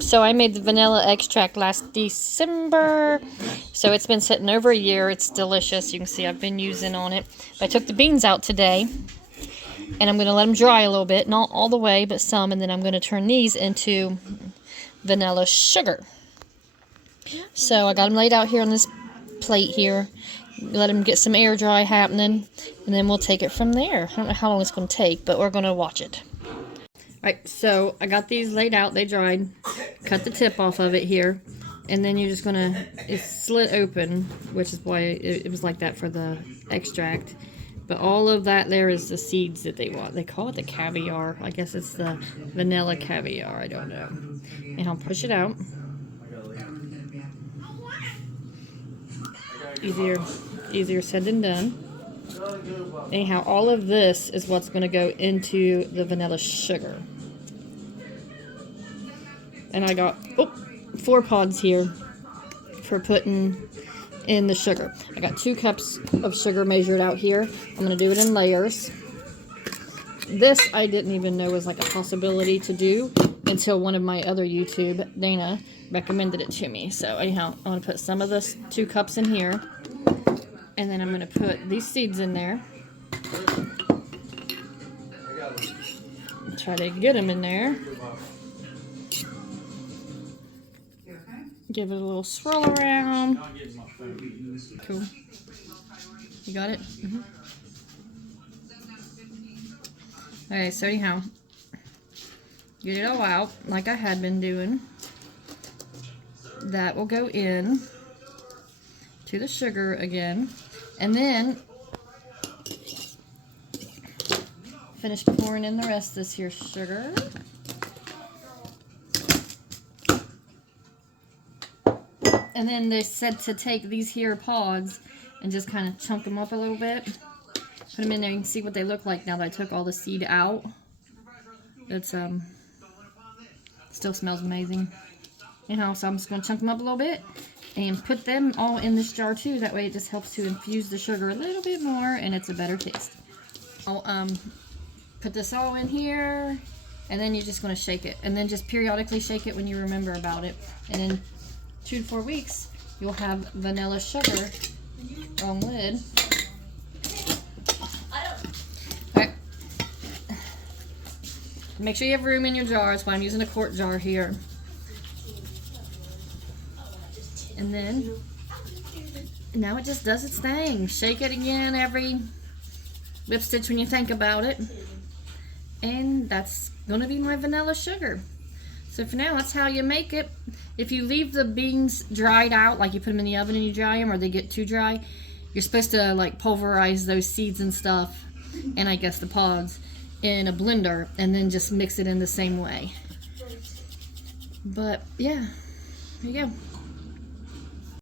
So I made the vanilla extract last December. So it's been sitting over a year. It's delicious. You can see I've been using on it. I took the beans out today. And I'm going to let them dry a little bit. Not all the way, but some. And then I'm going to turn these into vanilla sugar. So I got them laid out here on this plate here. Let them get some air dry happening. And then we'll take it from there. I don't know how long it's going to take, but we're going to watch it. Right, so I got these laid out. They dried. Cut the tip off of it here. And then you're just going to, it's slit open, which is why it was like that for the extract. But all of that there is the seeds that they want. They call it the caviar. I guess it's the vanilla caviar. I don't know. And I'll push it out. Easier said than done. Anyhow, all of this is what's going to go into the vanilla sugar. And I got 4 pods here for putting in the sugar. I got 2 cups of sugar measured out here. I'm going to do it in layers. This I didn't even know was like a possibility to do until one of my other YouTube, Dana, recommended it to me. So anyhow, I'm going to put some of this 2 cups in here. And then I'm going to put these seeds in there. Try to get them in there. Give it a little swirl around. Cool. You got it? Mm-hmm. Okay, so anyhow, get it all out like I had been doing. That will go in to the sugar again. And then finish pouring in the rest of this here sugar. And then they said to take these here pods and just kind of chunk them up a little bit. Put them in there. You can see what they look like now that I took all the seed out. It's still smells amazing. Anyhow, so I'm just going to chunk them up a little bit and put them all in this jar too. That way it just helps to infuse the sugar a little bit more and it's a better taste. I'll put this all in here and then you're just going to shake it. And then just periodically shake it when you remember about it. And in 2 to 4 weeks, you'll have vanilla sugar. Wrong lid. Alright. Make sure you have room in your jar. That's why I'm using a quart jar here. And then, now it just does its thing. Shake it again every whip stitch when you think about it. And that's going to be my vanilla sugar. So for now, that's how you make it. If you leave the beans dried out, like you put them in the oven and you dry them, or they get too dry, you're supposed to like pulverize those seeds and stuff, and I guess the pods, in a blender, and then just mix it in the same way. But yeah, there you go.